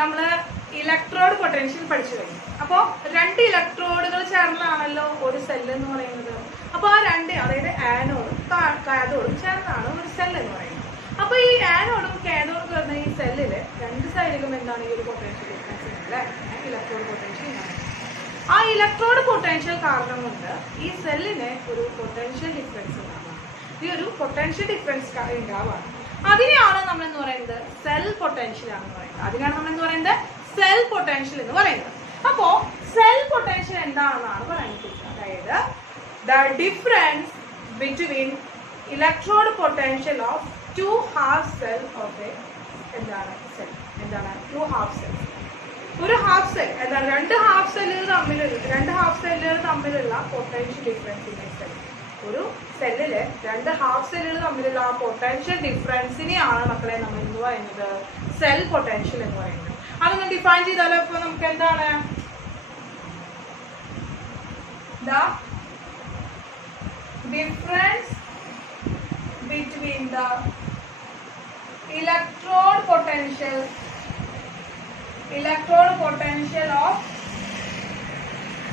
നമ്മൾ electrode potential പഠിച്ചു കഴിഞ്ഞു. അപ്പോൾ 2 ഇലക്ട്രോഡുകൾ ചേർന്നാണല്ലോ ഒരു സെൽ എന്ന് പറയുന്നത്. അപ്പോൾ ആ 2, അതായത് ആനോഡും കാഥോഡും ചേർന്നാണ് ഒരു സെൽ എന്ന് പറയുന്നത്. അപ്പോൾ ഈ ആനോഡും കാഥോഡും വരുന്ന ഈ സെല്ലില് 2 സൈഡിലും എന്താണ് ഈ ഒരു പൊട്ടൻഷ്യൽ ഡിഫറൻസ് അല്ലേ, ഇലക്ട്രോഡ് പൊട്ടൻഷ്യൽ. ആ ഇലക്ട്രോഡ് പൊട്ടൻഷ്യൽ കാരണം കൊണ്ട് ഈ സെല്ലിന് ഒരു പൊട്ടൻഷ്യൽ ഡിഫറൻസ് ഉണ്ടാവാം. ഈ ഒരു പൊട്ടൻഷ്യൽ ഡിഫറൻസ് ഉണ്ടാവാം. അതിനെയാണ് നമ്മൾ എന്ന് പറയുന്നത് സെൽ പൊട്ടൻഷ്യൽ ആണെന്ന് പറയുന്നത്. അതിനാണ് നമ്മൾ എന്ന് പറയുന്നത് സെൽ പൊട്ടൻഷ്യൽ എന്ന് പറയുന്നത്. അപ്പോ സെൽ പൊട്ടൻഷ്യൽ എന്താണെന്നാണ് പറയുന്നത്. അതായത് the difference between electrode potential of 2 half cell of A എന്താണ് സെൽ. എന്താണ് 2 ഹാഫ് സെൽ? ഒരു ഹാഫ് സെൽ എന്താണ് 2 ഹാഫ് സെല്ലുകൾ തമ്മിലുള്ള പൊട്ടൻഷ്യൽ ഡിഫറൻസ് ഇൻ സെൽ. ഒരു സെല്ലില് 2 ഹാഫ് സെല്ലുകൾ തമ്മിലുള്ള ആ പൊട്ടൻഷ്യൽ ഡിഫറൻസിനെയാണ് മക്കളെ നമ്മൾ എന്ന് പറയുന്നത് സെൽ പൊട്ടൻഷ്യൽ എന്ന് പറയുന്നത്. അതൊന്ന് ഡിഫൈൻ ചെയ്താലോ? ഇപ്പൊ നമുക്ക് എന്താണ് the difference between the electrode potential of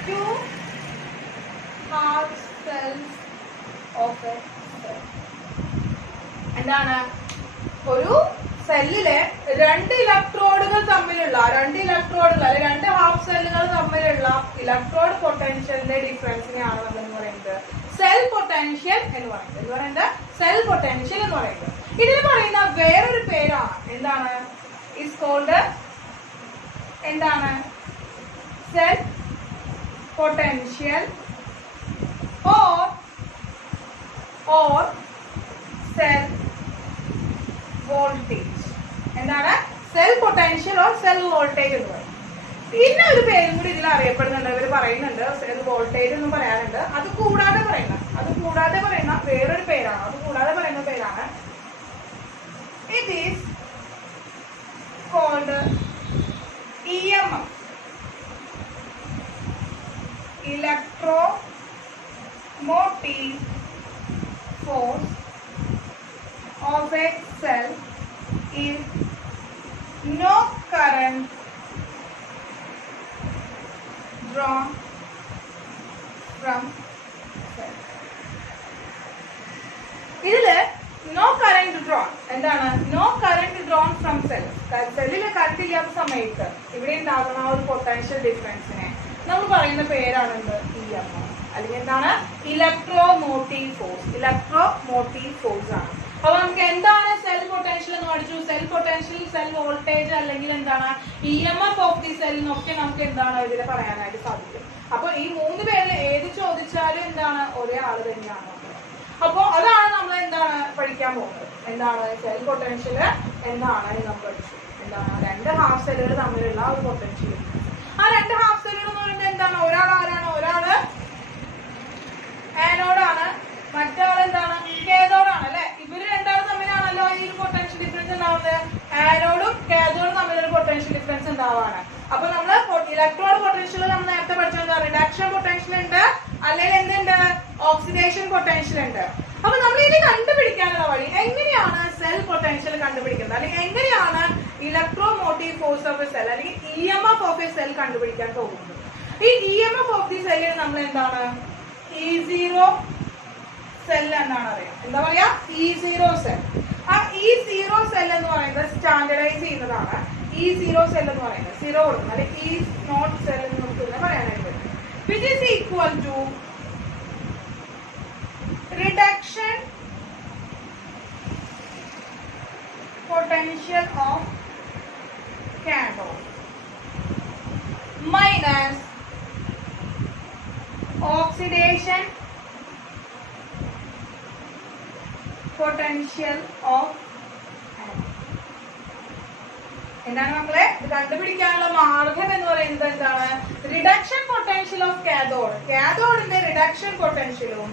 2 half cells of a cell. എന്താണ് ഒരു സെല്ലിലെ 2 ഇലക്ട്രോഡുകൾ തമ്മിലുള്ള 2 ഹാഫ് സെല്ലുകൾ തമ്മിലുള്ള ഇലക്ട്രോഡ് പൊട്ടൻഷ്യലിന്റെ ഡിഫറൻസിനെയാണ് നമ്മൾ എന്ന് പറയുന്നത് സെൽ പൊട്ടൻഷ്യൽ എന്ന് പറയുന്നത് സെൽ പൊട്ടൻഷ്യൽ എന്ന് പറയുന്നത്. ഇതിന് പറയുന്ന വേറൊരു പേരാണ് എന്താണ് ഇസ് കോൾഡ് എന്താണ് cell potential or cell voltage. എന്താണ് cell potential or cell voltage എന്ന് പറയും. പിന്നെ ഒരു പേരും കൂടി ഇതിൽ അറിയപ്പെടുന്നുണ്ട്. ഇവർ പറയുന്നുണ്ട് സെൽ വോൾട്ടേജ് എന്നും പറയാറുണ്ട്. അത് കൂടാതെ പറയുന്ന വേറൊരു പേരാണ്. It is called EMF, electromotive force of a cell if no current drawn from cell. ഇതില് നോ കറന്റ് ഡ്രോൺ എന്താണ് no current drawn from cell. സെല്ലിലെ കറന്റ് ഇല്ലാത്ത സമയത്ത് ഇവിടെ ഉണ്ടാകുന്ന ആ ഒരു പൊട്ടൻഷ്യൽ ഡിഫറൻസിനെ നമ്മൾ പറയുന്ന പേരാണ് EMF, അല്ലെങ്കിൽ എന്താണ് ഇലക്ട്രോമോട്ടീവ് ഫോഴ്സ് ആണ്. അപ്പൊ നമുക്ക് എന്താണ് സെൽ പൊട്ടൻഷ്യൽ എന്ന് പഠിച്ചു. സെൽ പൊട്ടൻഷ്യൽ, സെൽ വോൾട്ടേജ് അല്ലെങ്കിൽ എന്താണ് EMF ഓഫ് ദി സെൽ എന്നൊക്കെ നമുക്ക് എന്താണ് ഇതിൽ പറയാനായിട്ട് സാധിക്കും. അപ്പൊ ഈ 3 പേരിൽ ഏത് ചോദിച്ചാലും എന്താണ് ഒരേ ആള് തന്നെയാണ്. അപ്പൊ അതാണ് നമ്മൾ എന്താണ് പഠിക്കാൻ പോകുന്നത്. എന്താണ് സെൽ പൊട്ടൻഷ്യൽ എന്താണ് നമ്മൾ പഠിച്ചു. എന്താണ് 2 ഹാഫ് സെല്ലുകൾ തമ്മിലുള്ള ഒരു പൊട്ടൻഷ്യൽ. ആ 2 ഹാഫ് സെല്ലുകൾ എന്ന് പറയുന്നത് എന്താണ് ഒരാളാണ് ആനോഡാണ്, മറ്റാൾ എന്താണ് കാഥോഡാണ് അല്ലെ. ഇവര് രണ്ടാളും തമ്മിലാണല്ലോ ഈ ഒരു പൊട്ടൻഷ്യൽ ഡിഫറൻസ് ഉണ്ടാവുന്നത്. ആനോഡും കാഥോഡും തമ്മിലൊരു പൊട്ടൻഷ്യൽ ഡിഫറൻസ് ഉണ്ടാവാണ്. അപ്പൊ നമ്മള് ഇലക്ട്രോഡ് പൊട്ടൻഷ്യൽ നമ്മൾ നേരത്തെ പഠിച്ചത് റിഡക്ഷൻ പൊട്ടൻഷ്യൽ ഉണ്ട്, അല്ലെങ്കിൽ എന്തുണ്ട് ഓക്സിഡേഷൻ പൊട്ടൻഷ്യൽ ഉണ്ട്. അപ്പൊ നമ്മൾ ഇത് കണ്ടുപിടിക്കാനുള്ള വഴി എങ്ങനെയാണ് സെൽ പൊട്ടൻഷ്യൽ കണ്ടുപിടിക്കുന്നത്, അല്ലെങ്കിൽ എങ്ങനെയാണ് electromotive force of a cell അല്ലെങ്കിൽ EMF ഓഫ് എ സെൽ കണ്ടുപിടിക്കാൻ പോകുന്നത്. ഈ EMF ഓഫ് ദി സെല്ലിൽ നമ്മൾ എന്താണ് E0 സെൽ എന്നാണ് അറിയാം. എന്താ പറയാ E0 സെൽ. ആ E0 സെൽ എന്ന് പറയുന്നത് സ്റ്റാൻഡർഡൈസ് ചെയ്യുന്നതാണ്. E0 സെൽ എന്ന് പറയുന്നത് 0 കൊടുക്കുന്നത് അല്ലെങ്കിൽ E0 സെൽ എന്ന് നമുക്ക് പറയാനായിട്ട് പറ്റും. Which is equal to reduction potential of cathode minus oxidation potential of anode. എന്താണ് മക്കളെ ഇത് കണ്ടുപിടിക്കാനുള്ള മാർഗം എന്ന് പറയുന്നത് എന്താണ് റിഡക്ഷൻ പൊട്ടൻഷ്യൽ ഓഫ് കാഥോഡിന്റെ റിഡക്ഷൻ പൊട്ടൻഷ്യലും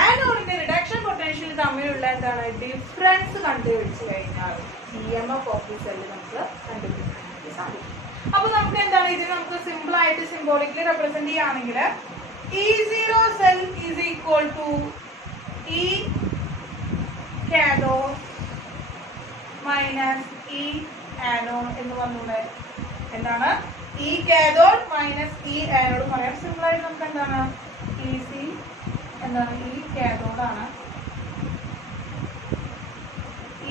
ആനോഡിന്റെ റിഡക്ഷൻ പൊട്ടൻഷ്യലും തമ്മിലുള്ള എന്താണ് ഡിഫറൻസ് കണ്ടുപിടിച്ചു കഴിഞ്ഞാൽ EMF ഓഫ് ദി സെൽ നമുക്ക് കണ്ടുപിടിക്കാൻ സാധിക്കും. അപ്പൊ നമുക്ക് എന്താണ് ഇത് നമുക്ക് സിമ്പിൾ ആയിട്ട് സിംബോളിക്കലി റെപ്രസെന്റ് ചെയ്യുകയാണെങ്കിൽ E0 cell is equal to E cathode minus E anode എന്ന് പറഞ്ഞൂടെ? എന്താണ് E cathode minus E anode പറയാം. സിമ്പിൾ ആയിട്ട് നമുക്ക് എന്താണ് EC എന്താണ് ഇ കാഥോഡാണ്,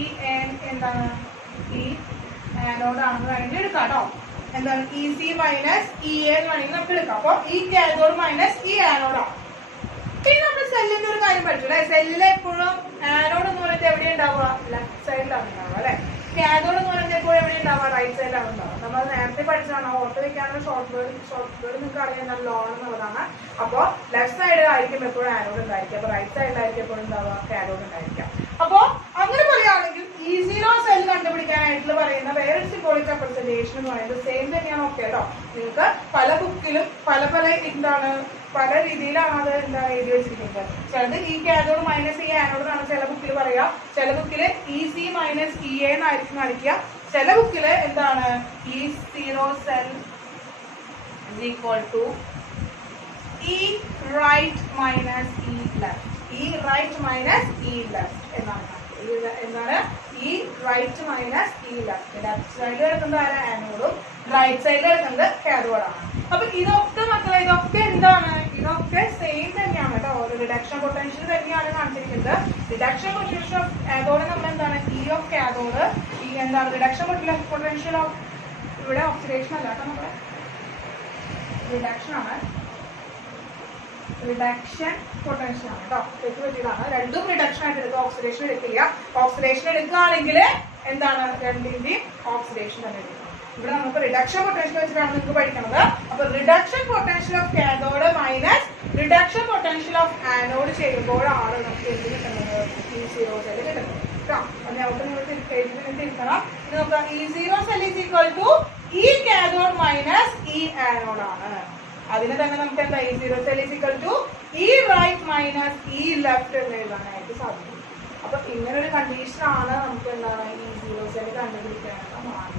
ഈ എന്താണ് ഈ ആനോഡാണെന്ന് വേണമെങ്കിൽ എടുക്കാം കേട്ടോ. എന്താണ് EC മൈനസ് EA എന്ന് വേണമെങ്കിൽ നമുക്ക് എടുക്കാം. അപ്പൊ ഈ കാഥോഡ് മൈനസ് ഈ ആനോഡാണ്. പിന്നെ നമ്മൾ സെല്ലിന്റെ ഒരു കാര്യം പഠിച്ചു. സെല്ലിൽ എപ്പോഴും ആനോഡ് എന്ന് പറയുന്നത് എവിടെയാണ് ഉണ്ടാവുക? ലെഫ്റ്റ് സൈഡിലാണ് ഉണ്ടാവുക അല്ലെ. കാഥോഡ് എന്ന് പറയുന്നത് എപ്പോഴും എവിടെ ഉണ്ടാവുക? റൈറ്റ് സൈഡിലാണ് ഉണ്ടാവുക. നമ്മൾ നേരത്തെ പഠിച്ചതാണ്. ഓർത്ത് വെക്കാനുള്ള ഷോർട്ട് വേർഡ് നിങ്ങൾക്ക് അറിയാൻ നല്ല ലോൺ എന്നുള്ളതാണ്. അപ്പോൾ ലെഫ്റ്റ് സൈഡ് ആയിരിക്കും എപ്പോഴും ആനോഡ് ഉണ്ടായിരിക്കും, അപ്പൊ റൈറ്റ് സൈഡിലായിരിക്കും എപ്പോഴും ഉണ്ടാവുക കാഥോഡ് ഉണ്ടായിരിക്കാം. അപ്പൊ അങ്ങനെ പറയുകയാണെങ്കിൽ E0 സെൽ കണ്ടുപിടിക്കാനായിട്ടുള്ള പറയുന്ന വേറൊരു സിംബോളിക് റെപ്രസെന്റേഷൻ എന്ന് പറയുന്നത് സെയിം തന്നെയാണ്. ഓക്കെ കേട്ടോ. നിങ്ങൾക്ക് പല ബുക്കിലും പല എന്താണ് പല രീതിയിലാണ് അത് എന്താണ് എഴുതി വെച്ചിരിക്കുന്നത്. ചിലത് ഈ കാഥോഡ് മൈനസ് ഈ ആനോഡാണ് ചില ബുക്കിൽ പറയാ, ചില ബുക്കില് EC മൈനസ് EA എന്നായിരിക്കും കാണിക്കുക, ചില ബുക്കില് എന്താണ് E0 cell equal to E right minus E left, E right minus E left എന്നാണ്. എന്താണ് E right minus E left. Left സൈഡിൽ എടുക്കുന്നത് ആരാ? ആനോഡും റൈറ്റ് സൈഡിൽ എടുക്കുന്നത് കാഥോഡാണ്. അപ്പൊ ഇതൊക്കെ മക്കളെ ഇതൊക്കെ എന്താണ്? ഇതൊക്കെ സെയിം തന്നെയാണ് കേട്ടോ. ഒരു റിഡക്ഷൻ പൊട്ടൻഷ്യൽ തന്നെയാണ് കാണിച്ചിരിക്കുന്നത്. റിഡക്ഷൻ പൊട്ടൻഷ്യൽ ഓഫ് കാഥോഡ് നമ്മൾ എന്താണ് E ഓഫ് കാഥോഡ്, ഈ എന്താണ് റിഡക്ഷൻ പൊട്ടൻഷ്യൽ ഓഫ് ഇവിടെ ഓക്സിഡേഷൻ അല്ല കേട്ടോ, നമ്മുടെ റിഡക്ഷൻ ആണ്, റിഡക്ഷൻ പൊട്ടൻഷ്യൽ ആണ് കേട്ടോ. തെറ്റ് പറ്റിയതാണ്. രണ്ടും റിഡക്ഷൻ ആയിട്ട് എടുക്കുക, ഓക്സിഡേഷൻ എടുക്കില്ല. ഓക്സിഡേഷൻ എടുക്കുകയാണെങ്കിൽ എന്താണ് രണ്ടിന്റെയും ഓക്സിഡേഷൻ തന്നെ എടുക്കുക. ഇവിടെ നമുക്ക് റിഡക്ഷൻ പൊട്ടൻഷ്യൽ വെച്ചിട്ടാണ് നിങ്ങൾക്ക് പഠിക്കുന്നത്. അപ്പൊ reduction potential of cathode minus reduction potential of anode ചെയ്യുമ്പോഴാണ് നമുക്ക് എന്ത് കിട്ടുന്നത്? E0 സെൽ കിട്ടുന്നത് കേട്ടോ. അത് നമുക്ക് നിങ്ങൾ തിരിക്കണം. ഇത് നോക്കാം. E0 cell is equal to E cathode minus E anode ആണ്. അതിനെ തന്നെ നമുക്ക് എന്താ E0 cell is equal to E right minus E left എന്ന് എഴുതാനായിട്ട് സാധിക്കും. അപ്പൊ ഇങ്ങനെ ഒരു കണ്ടീഷൻ ആണ് നമുക്ക് എന്താണ് E0 സെൽ കണ്ടുപിടിക്കാനുള്ള മാർഗം.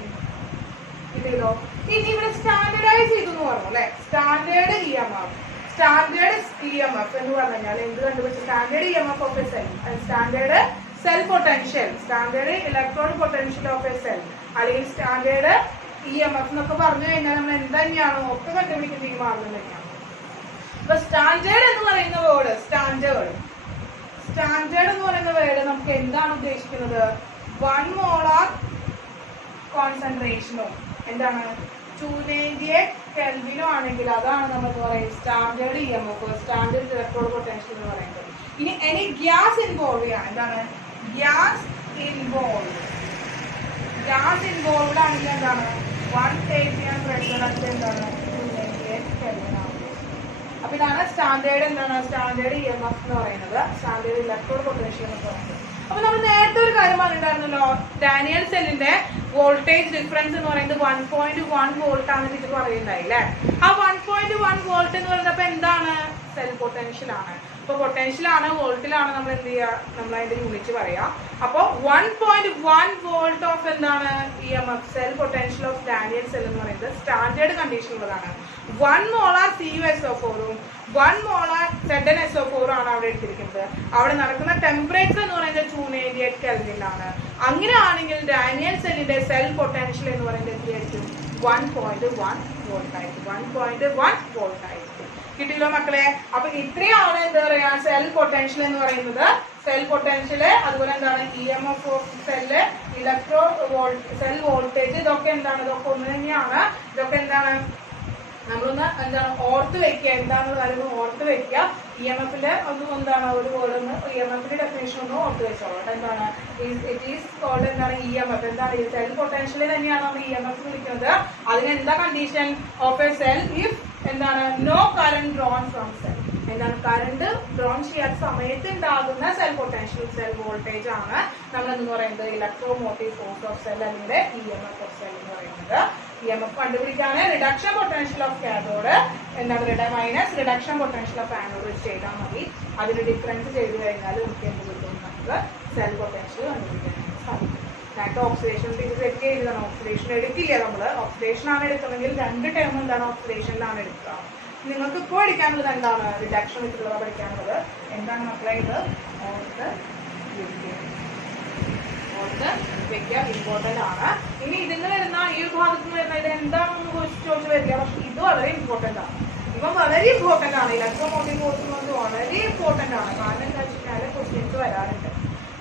ഇതിലോ ഇനി ഇവിടെ സ്റ്റാൻഡേർഡൈസ് ചെയ്തു എന്ന് പറഞ്ഞു അല്ലെ. സ്റ്റാൻഡേർഡ് EMF, സ്റ്റാൻഡേർഡ് EMF എന്ന് പറഞ്ഞു കഴിഞ്ഞാൽ എന്ത് കണ്ടുപിടിച്ച? Standard EMF of a cell, standard cell potential, standard electron potential of a cell, അല്ലെങ്കിൽ സ്റ്റാൻഡേർഡ് EMF എന്നൊക്കെ പറഞ്ഞു കഴിഞ്ഞാൽ നമ്മൾ എന്ത് തന്നെയാണോ ഒക്കെ കണ്ടുപിടിക്കുന്ന ഈ മാർഗം തന്നെയാണ്. അപ്പൊ സ്റ്റാൻഡേർഡ് എന്ന് പറയുന്ന വേർഡ്, സ്റ്റാൻഡേർഡ് എന്ന് പറയുന്ന വേർഡ് നമുക്ക് എന്താണ് ഉദ്ദേശിക്കുന്നത്? 1 മോളാർ കോൺസെൻട്രേഷനോ എന്താണ് 298 കെൽവിനോ ആണെങ്കിൽ അതാണ് നമ്മൾ പറയുന്നത് standard EMF, standard electron potential എന്ന് പറയുന്നത്. ഇനി എനി ഗ്യാസ് ഇൻവോൾവ് ചെയ്യാം, എന്താണ് ഗ്യാസ് ഇൻവോൾവ്ഡ് ആണെങ്കിൽ എന്താണ് 1 kg പ്രഷർ അത് എന്താണ് 298 കെൽവിൻ ആണ്. അപ്പൊ ഇതാണ് സ്റ്റാൻഡേർഡ് എന്താണ് സ്റ്റാൻഡേർഡ് EMF എന്ന് പറയുന്നത്, സ്റ്റാൻഡേർഡ് ഇലക്ട്രോൺ പൊട്ടൻഷ്യൽ എന്ന് പറയുന്നത്. അപ്പൊ നമ്മൾ നേരത്തെ ഒരു കാര്യം പറഞ്ഞിട്ടുണ്ടായിരുന്നല്ലോ, ഡാനിയൽ സെല്ലിന്റെ വോൾട്ടേജ് ഡിഫറൻസ് എന്ന് പറയുന്നത് 1.1 വോൾട്ട് ആണെന്ന് ഇത് പറയുന്നുണ്ടായി അല്ലെ. ആ 1.1 വോൾട്ട് എന്ന് പറയുന്നത് അപ്പൊ എന്താണ്? സെൽ പൊട്ടൻഷ്യൽ ആണ്. അപ്പൊ പൊട്ടൻഷ്യൽ ആണ്, വോൾട്ടിലാണ് നമ്മൾ എന്ത് ചെയ്യുക? നമ്മൾ അതിന്റെ യൂണിറ്റ് പറയാം. അപ്പൊ 1.1 വോൾട്ട് ഓഫ് എന്താണ് EMF cell potential of Daniel cell എന്ന് പറയുന്നത് സ്റ്റാൻഡേർഡ് കണ്ടീഷൻ ഉള്ളതാണ്. 1 മോളാർ CuSO4ഉം 1 മോളാർ ZnSO4 ആണ് അവിടെ എടുത്തിരിക്കുന്നത്. അവിടെ നടക്കുന്ന ടെമ്പറേച്ചർ എന്ന് പറയുന്നത് 298 കെൽവിനാണ്. അങ്ങനെയാണെങ്കിൽ ഡാനിയൽ സെല്ലിന്റെ സെൽ പൊട്ടൻഷ്യൽ എന്ന് പറയുന്നത് എത്രയായിരിക്കും? 1.1 വോൾട്ട് ആയിരിക്കും. 1.1 വോൾട്ട് ആയിരിക്കും. കിട്ടിയല്ലോ മക്കളെ. അപ്പൊ ഇത്രയാണ് എന്താ പറയാ സെൽ പൊട്ടൻഷ്യൽ എന്ന് പറയുന്നത്. സെൽ പൊട്ടൻഷ്യല്, അതുപോലെ എന്താണ് EMF of cell, cell voltage, ഇതൊക്കെ എന്താണ്? ഇതൊക്കെ ഒന്ന് തന്നെയാണ്. ഇതൊക്കെ എന്താണ് നമ്മളൊന്ന് എന്താണ് ഓർത്ത് വെക്കുക, എന്താണെന്ന് കാര്യം ഓർത്ത് വെക്കുക. EMFന്റെ ഒന്നും എന്താണ് ഒരു വേർഡ് ഒന്ന് EMFന്റെ ഡെഫിനേഷൻ ഒന്ന് ഓർത്ത് വെച്ചോളൂ. എന്താണ് ഇറ്റ് ഈസ് കോൾഡ് എന്താണ് EMF, എന്താണ് ഈ സെൽ പൊട്ടൻഷ്യൽ തന്നെയാണ് നമ്മൾ EMF വിളിക്കുന്നത്. അതിന് എന്താ condition? Of a cell if എന്താണ് no current drawn from cell, എന്താണ് കറണ്ട് ഡ്രോൺ ചെയ്യാത്ത സമയത്ത് ഉണ്ടാകുന്ന സെൽ പൊട്ടൻഷ്യൽ, സെൽ വോൾട്ടേജ് ആണ് നമ്മൾ എന്ന് പറയുന്നത് ഇലക്ട്രോമോട്ടീവ് ഫോഴ്സ് ഓഫ് സെൽ അല്ലെങ്കിൽ EMF ഓഫ് സെൽ എന്ന് പറയുന്നത്. EMF കണ്ടുപിടിക്കാണ് റിഡക്ഷൻ പൊട്ടൻഷ്യൽ ഓഫ് കാഥോഡ് എന്താണ് minus reduction potential of anode വെച്ച് ചെയ്താൽ മതി. അതിന് ഡിഫറൻസ് ചെയ്ത് കഴിഞ്ഞാൽ നമുക്ക് എന്ത് കിട്ടും? നമുക്ക് സെൽ പൊട്ടൻഷ്യൽ കണ്ടുപിടിക്കാനായിട്ട് സാധിക്കും. നേരത്തെ ഓക്സിഡേഷൻ സെറ്റ് ചെയ്തതാണ്. ഓക്സിഡേഷൻ എടുക്കില്ല നമ്മൾ. ഓക്സിഡേഷൻ ആണ് എടുക്കുന്നതെങ്കിൽ 2 ടേം എന്താണ് ഓക്സിഡേഷനിലാണ് എടുക്കുക. നിങ്ങൾക്ക് ഇപ്പോൾ പഠിക്കാനുള്ളത് എന്താണ്? റിഡക്ഷൻ വെച്ചിട്ടുള്ള പഠിക്കാനുള്ളത് എന്താണ് മക്കളെ? ഇത് ഓർത്ത് ഓർത്ത് വെക്കുക, ഇമ്പോർട്ടൻ്റ് ആണ്. ഇനി ഇതിന് വരുന്ന ഈ ഭാഗത്ത് നിന്ന് വരുന്ന ഇത് എന്താണെന്ന് ചോദിച്ചു വരിക, പക്ഷെ ഇത് വളരെ ഇമ്പോർട്ടൻ്റ് ആണ്. ഇവൻ വളരെ ഇമ്പോർട്ടൻ്റ് ആണ്. ഇലക്ട്രോമോട്ടീവ് കോഴ്സ് കൊണ്ട് വളരെ ഇമ്പോർട്ടൻ്റ് ആണ്. കാരണം എന്താ വെച്ചാൽ ക്വസ്റ്റ്യൻസ് വരാറുണ്ട്.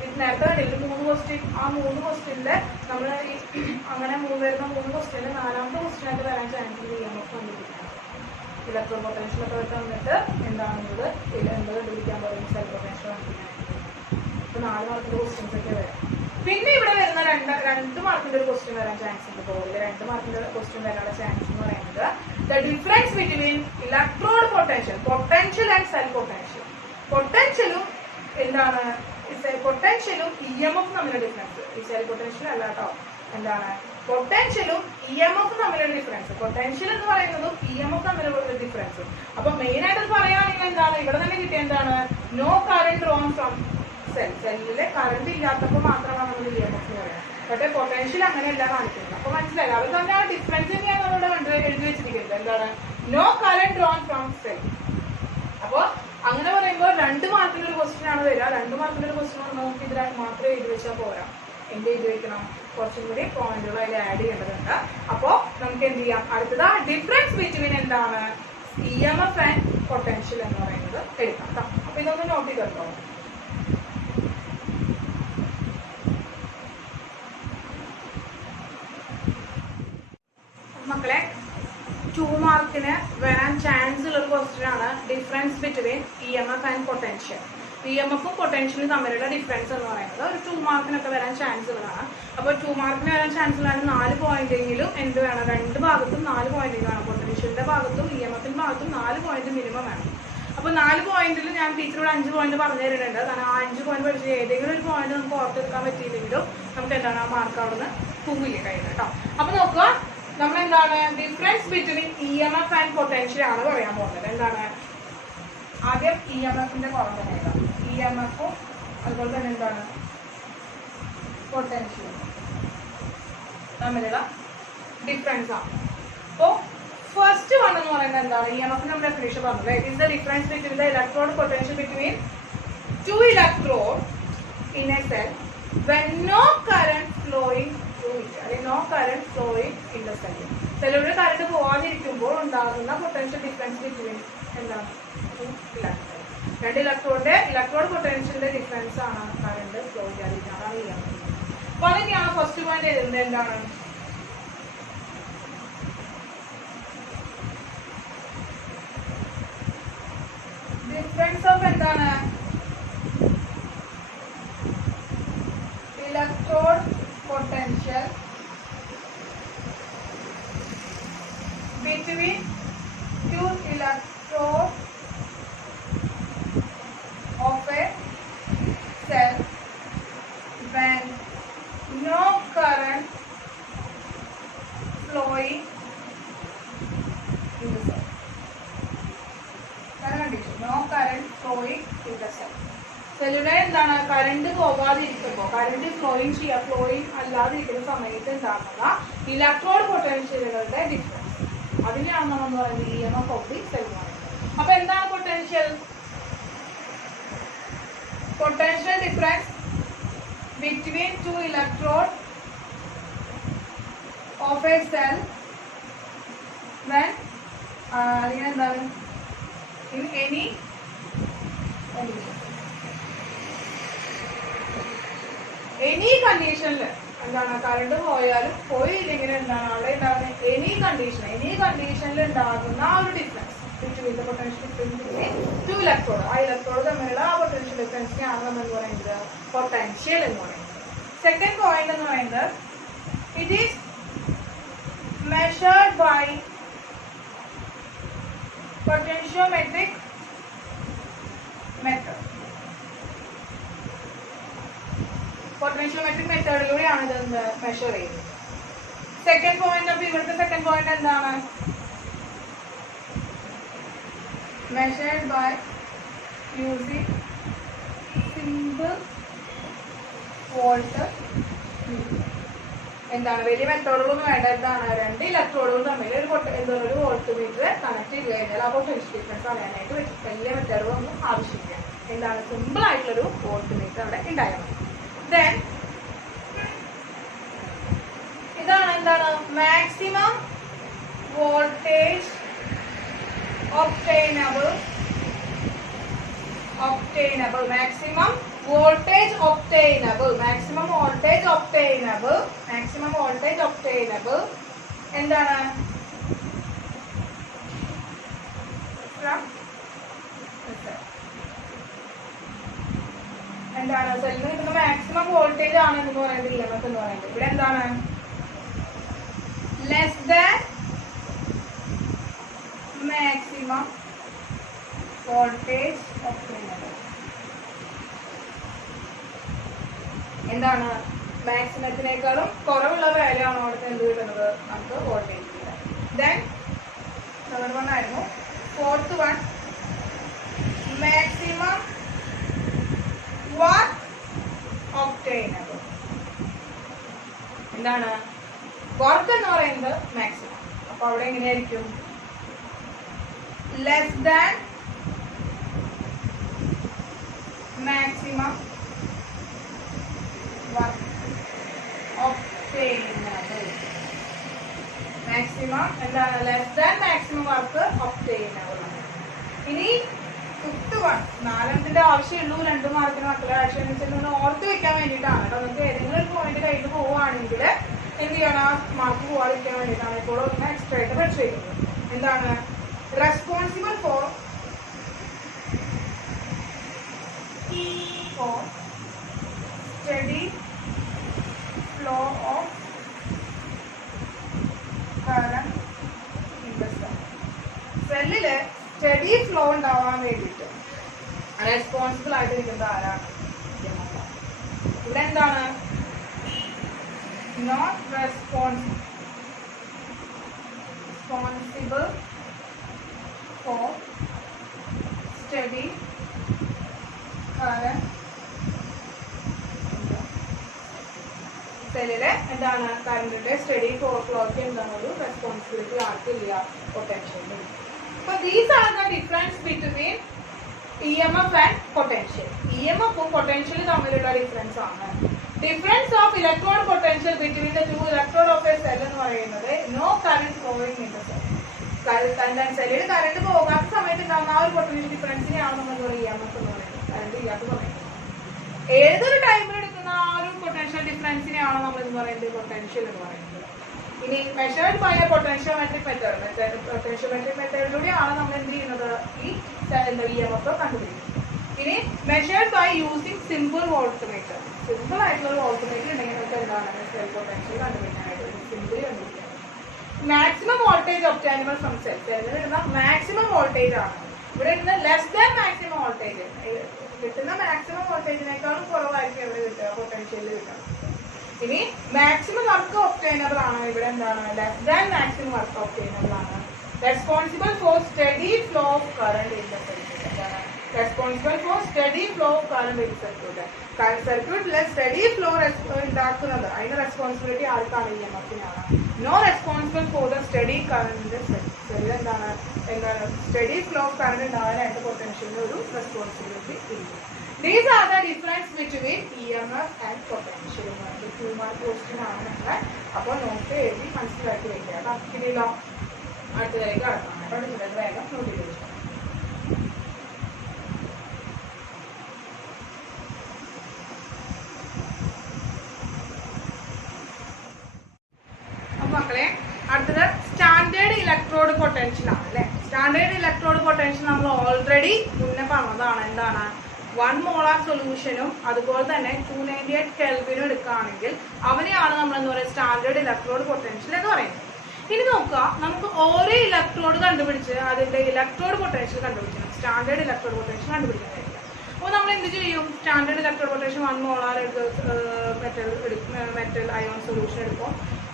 ഇത് നേരത്തെ കണ്ടില്ല 3 ക്വസ്റ്റ്യൻ, ആ 3 ക്വസ്റ്റ്യനില് നമ്മൾ അങ്ങനെ വരുന്ന 3 ക്വസ്റ്റ്യനിൽ 4ാമത്തെ ക്വസ്റ്റ്യനായിട്ട് വരാൻ ചാൻസ് EMF കണ്ടുപിടിക്കണം. ഇലക്ട്രോ പൊട്ടൻഷ്യലൊക്കെ വെച്ച് വന്നിട്ട് എന്താണെന്നത് എന്ത് കണ്ടുപിടിക്കാൻ പറയും, സെൽ പൊട്ടൻഷ്യൽ കണ്ടുപിടിക്കാനായിട്ട്. ഇപ്പൊ 4 മാർക്കിന്റെ ക്വസ്റ്റ്യൻസ് ഒക്കെ വരാം. പിന്നെ ഇവിടെ വരുന്ന 2 മാർക്കിന്റെ ഒരു ക്വസ്റ്റ്യൻ വരാൻ ചാൻസ് ഉണ്ട്. പോലെ 2 മാർക്കിന്റെ ക്വസ്റ്റ്യൻ വരാനുള്ള ചാൻസ് എന്ന് പറയുന്നത് the difference between electrode potential and cell potential. പൊട്ടൻഷ്യലും എന്താണ്, പൊട്ടൻഷ്യലും EMF തമ്മിലുള്ള ഡിഫറൻസ്. ഈ സെൽ പൊട്ടൻഷ്യൽ അല്ല കേട്ടോ, എന്താണ് പൊട്ടൻഷ്യലും EMF തമ്മിലുള്ള ഡിഫറൻസ്. പൊട്ടൻഷ്യൽ എന്ന് പറയുന്നതും EMF തമ്മിലുള്ള ഡിഫറൻസ്. അപ്പൊ മെയിൻ ആയിട്ട് പറയുകയാണെങ്കിൽ എന്താണ് ഇവിടെ തന്നെ കിട്ടിയ എന്താണ്, no current drawn from cell. സെല്ലിലെ കറണ്ട് ഇല്ലാത്തപ്പോൾ മാത്രമാണ് നമ്മൾ EMF എന്ന് പറയുന്നത്. പക്ഷേ പൊട്ടൻഷ്യൽ അങ്ങനെയല്ല കാണിക്കുന്നത്. അപ്പൊ മനസ്സിലായി, അവർ തന്നെ ആ ഡിഫറൻസ് തന്നെയാണ് നമ്മളിവിടെ എഴുതി വെച്ചിരിക്കുന്നത്. എന്താണ്, no current drawn from cell. അപ്പൊ അങ്ങനെ പറയുമ്പോൾ 2 മാർക്കിന്റെ ഒരു ക്വസ്റ്റ്യൻ ആണ് വരിക. 2 മാർക്കിന്റെ ഒരു ക്വസ്റ്റ്യൻ നമുക്ക് ഇതിൽ മാത്രമേ എഴുതി വെച്ചാൽ പോരാ. എന്ത് എഴുതി വെക്കണം, കുറച്ചും കൂടി പോയിന്റുകൾ അതിൽ ആഡ് ചെയ്യേണ്ടതുണ്ട്. അപ്പോൾ നമുക്ക് എന്ത് ചെയ്യാം, അടുത്തത് ഡിഫറൻസ് ബിറ്റ്വീൻ എന്താണ് EMF ആൻഡ് പൊട്ടൻഷ്യൽ എന്ന് പറയുന്നത് എഴുതാം കേട്ടോ. അപ്പൊ ഇതൊന്ന് നോട്ട് ചെയ്തെടുത്തോ. മക്കളെ 2 മാർക്കിന് വരാൻ ചാൻസ് ഉള്ള ഒരു ക്വസ്റ്റ്യൻ ആണ് difference between EMF and potential. EMFും പൊട്ടൻഷ്യലും തമ്മിലുള്ള ഡിഫറൻസ് എന്ന് പറയുന്നത് ഒരു 2 മാർക്കിനൊക്കെ വരാൻ ചാൻസ് ഉള്ളതാണ്. അപ്പോൾ 2 മാർക്കിന് വരാൻ ചാൻസ് ഉള്ളതാണ് 4 പോയിന്റെങ്കിലും എന്ത് വേണം, 2 ഭാഗത്തും 4 പോയിന്റെങ്കിലും വേണം. പൊട്ടൻഷ്യലിന്റെ ഭാഗത്തും EMFിന്റെ ഭാഗത്തും 4 പോയിന്റ് മിനിമം വേണം. അപ്പോൾ 4 പോയിന്റിൽ ഞാൻ ടീച്ചറോട് 5 പോയിന്റ് പറഞ്ഞു തരുന്നുണ്ട്. കാരണം ആ 5 പോയിന്റ് പഠിച്ച് ഏതെങ്കിലും ഒരു പോയിന്റ് നമുക്ക് ഓർത്തെടുക്കാൻ പറ്റിയില്ലെങ്കിലും നമുക്ക് എന്താണ് ആ മാർക്ക് അവിടെ നിന്ന് പോവില്ല കയ്യിൽ കേട്ടോ. അപ്പോൾ നോക്കുക, നമ്മൾ എന്താണ് difference between EMF and potential ആണ് പറയാൻ പോകുന്നത്. എന്താണ് ആദ്യം EMFിന്റെ കോളം തന്നെ എഴുതാം. EMFും അതുപോലെ തന്നെ എന്താണ് പൊട്ടൻഷ്യലും തമ്മിലുള്ള ഡിഫറൻസ് ആണ്. അപ്പോൾ ഫസ്റ്റ് വൺ എന്ന് പറയുന്നത് എന്താണ്, EMF നമ്മൾ ഡെഫിനിഷൻ പറഞ്ഞത് it is the difference between the electrode potential between 2 electrode in A cell when no current flowing through it, അല്ലെങ്കിൽ no current flowing in the cell. സെല്ലിലൂടെ കറണ്ട് പോകാതിരിക്കുമ്പോൾ ഉണ്ടാകുന്ന പൊട്ടൻഷ്യൽ ഡിഫറൻസ് ബിറ്റ്വീൻ എന്താണ് 2 ഇലക്ട്രോഡിന്റെ electrode പൊട്ടൻഷ്യലിന്റെ difference ആണ് current flow ചെയ്യാതിരിക്കുന്നത്. അതാണ് EMF. അപ്പൊ അതൊക്കെയാണ് ഫസ്റ്റ് പോയിന്റ് എഴുതുന്നത്. എന്താണ് ഡിഫറൻസ് ഓഫ് എന്താണ് electrode potential between 2 electrodes of a cell when no current flowing in the cell. No current flowing in the cell. സെല്ലിലൂടെ എന്താണ് കറണ്ട് പോകാതിരിക്കുമ്പോൾ, കറണ്ട് ഫ്ലോയിങ് അല്ലാതിരിക്കുന്ന സമയത്ത് ഉണ്ടാകുന്ന ഇലക്ട്രോഡ് പൊട്ടൻഷ്യലുകളുടെ ഡിഫറൻസ്, അതിനെയാണ് നമ്മൾ പറയുന്നത് EMF ഓഫ് ദി സെൽ എന്ന് പറയുന്നത്. അപ്പൊ എന്താണ് potential difference between 2 electrode of a cell when അല്ലെങ്കിൽ എന്താണ് ഇൻ എനി കണ്ടീഷനിൽ എന്താണ് കറണ്ട് പോയാലും പോയില്ലെങ്കിൽ എന്താണ് അവിടെ ഉണ്ടാകുന്ന എനി കണ്ടീഷനിൽ ഉണ്ടാകുന്ന ആ ഒരു difference between the potential difference between 2 electrode. ആ ഇലക്ട്രോഡ് തമ്മിലുള്ള ആ പൊട്ടൻഷ്യൽ ഡിഫറൻസിനെയാണ് നമ്മൾ എന്ന് പറയുന്നത് പൊട്ടൻഷ്യൽ എന്ന് പറയുന്നത്. സെക്കൻഡ് പോയിന്റ് എന്ന് പറയുന്നത് it is measured by potentiometric method. Potentiometric മെത്തേഡിലൂടെയാണ് ഇത് മെഷർ ചെയ്യുന്നത്. സെക്കൻഡ് പോയിന്റ്, അപ്പൊ ഇവിടുത്തെ സെക്കൻഡ് പോയിന്റ് എന്താണ് measured by using simple volt. എന്താണ് വലിയ മെത്തേഡുകളൊന്നും വേണ്ട. എന്താണ് 2 ഇലക്ട്രോഡുകൾ തമ്മിൽ ഒരു വോൾട്ട് മീറ്റർ കണക്ട് ചെയ്ത് കഴിഞ്ഞാൽ ആ പൊട്ടൻഷ്യൽ ഡിഫറൻസ് അറിയാനായിട്ട് വലിയ മെത്തേഡുകളൊന്നും ആവശ്യമില്ല. എന്താണ് സിമ്പിൾ ആയിട്ടുള്ളൊരു വോൾട്ട് മീറ്റർ അവിടെ ഉണ്ടായാൽ മതി. Then maximum voltage obtainable, maximum voltage obtainable എന്താണ്? എന്താണ് സെല്ലിന് കിട്ടുന്ന മാക്സിമം വോൾട്ടേജ് ആണ് എന്ന് പറയുന്നത് EMF എന്ന് പറയുന്നത്. ഇവിടെ എന്താണ്? Less than maximum voltage obtainable. എന്താണ്? മാക്സിമത്തിനേക്കാളും കുറവുള്ള വാല്യൂ ആണ് അവിടുത്തെ എന്ത് കിട്ടുന്നത്? നമുക്ക് വോൾട്ടേജ് കിട്ടുക. ദെൻ തേർഡ് വൺ ആയിരുന്നു. Fourth one maximum work obtainable. എന്താണ്? വർക്ക് എന്ന് പറയുന്നത് മാക്സിമം. അപ്പൊ അവിടെ എങ്ങനെയായിരിക്കും? Less than maximum work obtainable. Maximum എന്താണ്? Less than maximum work obtainable. ഇനി ഫിഫ്ത്ത് വൺ, നാലെണ്ണത്തിന്റെ ആവശ്യമുള്ളൂ 2 മാർക്കിന് മക്കളെ. ആവശ്യം ഓർത്ത് വെക്കാൻ വേണ്ടിയിട്ടാണ് കേട്ടോ. നിങ്ങൾക്ക് ഏതെങ്കിലും ഒരു പോയിന്റ് കയ്യിൽ പോവുകയാണെങ്കിൽ എന്ത് ചെയ്യണം? മാർക്ക് പോവാതിരിക്കാൻ വേണ്ടിയിട്ടാണ് ഇപ്പോൾ ഒന്ന് എക്സ്ട്രാ ആയിട്ട് പഠിച്ചിരിക്കുന്നത്. എന്താണ്? Responsible for steady flow of current in the cell. സെല്ലില് സ്റ്റഡി ഫ്ലോ ഉണ്ടാവാൻ വേണ്ടിയിട്ട് റെസ്പോൺസിബിൾ ആയിട്ട് നിൽക്കുന്നത് ആരാണ്? ഇവിടെ എന്താണ്? Not responsible for steady current. സെല്ലിലെ എന്താണ്? കറണ്ടിന്റെ സ്റ്റഡി ഫ്ലോയ്ക്ക് എന്താണ് ഒരു റെസ്പോൺസിബിലിറ്റി ആർക്കില്ല, potential. So these are the difference between EMF and potential. EMF ഉം potential തമ്മിലുള്ള ഡിഫറൻസ് ആണ്. Difference of electron potential between the 2 electrode of a cell എന്ന് പറയുന്നത് no current flowing in the cell. സെല്ലിൽ കറണ്ട് പോകാത്ത സമയത്ത് ഉണ്ടാകുന്ന ആ ഒരു പൊട്ടൻഷ്യൽ ഡിഫറൻസിനെയാണ് നമ്മൾ EMF എന്ന് പറയുന്നത്. കറണ്ട് ഇല്ലാത്ത സമയത്ത് ഏതൊരു ടൈമിൽ എടുക്കുന്ന ആ ഒരു പൊട്ടൻഷ്യൽ ഡിഫറൻസിനെയാണ് നമ്മൾ എന്ന് പറയുന്നത് പൊട്ടൻഷ്യൽ എന്ന് പറയുന്നത്. ഇനി മെഷേർഡ് ബൈ എ പൊട്ടൻഷ്യോമെട്രിക് മെത്തേഡിലൂടെയാണ് നമ്മൾ എന്ത് ചെയ്യുന്നത്? ഈ EMF കണ്ടുപിടിക്കുന്നത്. ഇനി measured by using simple voltmeter. Simple ആയിട്ടുള്ള വോൾട്ട്മീറ്റർ ഉണ്ടെങ്കിൽ നമുക്ക് എന്താണ് സെൽ പൊട്ടൻഷ്യൽ കണ്ടുപിടിക്കാനായിട്ട് സിമ്പിളി കണ്ടുപിടിക്കാം. Maximum voltage obtainable from cell. സെല്ലിൽ ഇടുന്ന മാക്സിമം വോൾട്ടേജ് ആണ്. ഇവിടെ ഇടുന്ന ലെസ് ദാൻ മാക്സിമം വോൾട്ടേജ്. കിട്ടുന്ന മാക്സിമം വോൾട്ടേജിനേക്കാളും കുറവായിരിക്കും ഇവിടെ കിട്ടുക, പൊട്ടൻഷ്യലിൽ കിട്ടുക. ഇനി മാക്സിമം വർക്ക് ഒബ്റ്റൈനബിൾ ആണ്. ഇവിടെ എന്താണ്? Less than maximum work obtainable ആണ്. Responsible for steady flow of current in the circuit. Responsible for steady flow of current in circuit. സർക്യൂട്ടിലെ സ്റ്റഡി ഫ്ലോ ഉണ്ടാക്കുന്നത് അതിന്റെ റെസ്പോൺസിബിലിറ്റി ആർക്കാണ്? EMF-നാണ്. No responsible for the steady current. സെല്ലിൽ എന്താണ്? Steady flow of current ഉണ്ടാകാനായിട്ട് പൊട്ടൻഷ്യലിന് ഒരു റെസ്പോൺസിബിലിറ്റി ഇല്ല. These are the difference between EMF and potential. 2 mark question ആണ് നമ്മളെ. അപ്പോൾ നോട്ട് എഴുതി മനസ്സിലാക്കി വെക്കുക. തപ്പിലോ അടുത്തതിലേക്ക് കടക്കാം. അടുത്തത് വേഗം നോട്ട് ചെയ്ത് വെച്ചാൽ. അപ്പോൾ മക്കളെ അടുത്തത് സ്റ്റാൻഡേർഡ് ഇലക്ട്രോഡ് പൊട്ടൻഷ്യൽ ആണ് അല്ലേ. സ്റ്റാൻഡേർഡ് ഇലക്ട്രോഡ് പൊട്ടൻഷ്യൽ നമ്മൾ ഓൾറെഡി മുന്നേ പറഞ്ഞതാണ്. എന്താണ്? 1 മോളാർ സൊല്യൂഷനും അതുപോലെ തന്നെ 298 കെൽവിനും എടുക്കുകയാണെങ്കിൽ അവനെയാണ് നമ്മൾ എന്താ പറയുക സ്റ്റാൻഡേർഡ് ഇലക്ട്രോഡ് പൊട്ടൻഷ്യൽ എന്ന് പറയുന്നത്. ഇനി നോക്കുക, നമുക്ക് ഓരോ ഇലക്ട്രോഡ് കണ്ടുപിടിച്ച് അതിന്റെ ഇലക്ട്രോഡ് പൊട്ടൻഷ്യൽ കണ്ടുപിടിക്കണം. സ്റ്റാൻഡേർഡ് ഇലക്ട്രോഡ് പൊട്ടൻഷ്യൽ കണ്ടുപിടിക്കാൻ കഴിയില്ല. അപ്പോൾ നമ്മൾ എന്ത് ചെയ്യും? Standard electrode potential 1 molar metal ion solution എടുക്കും.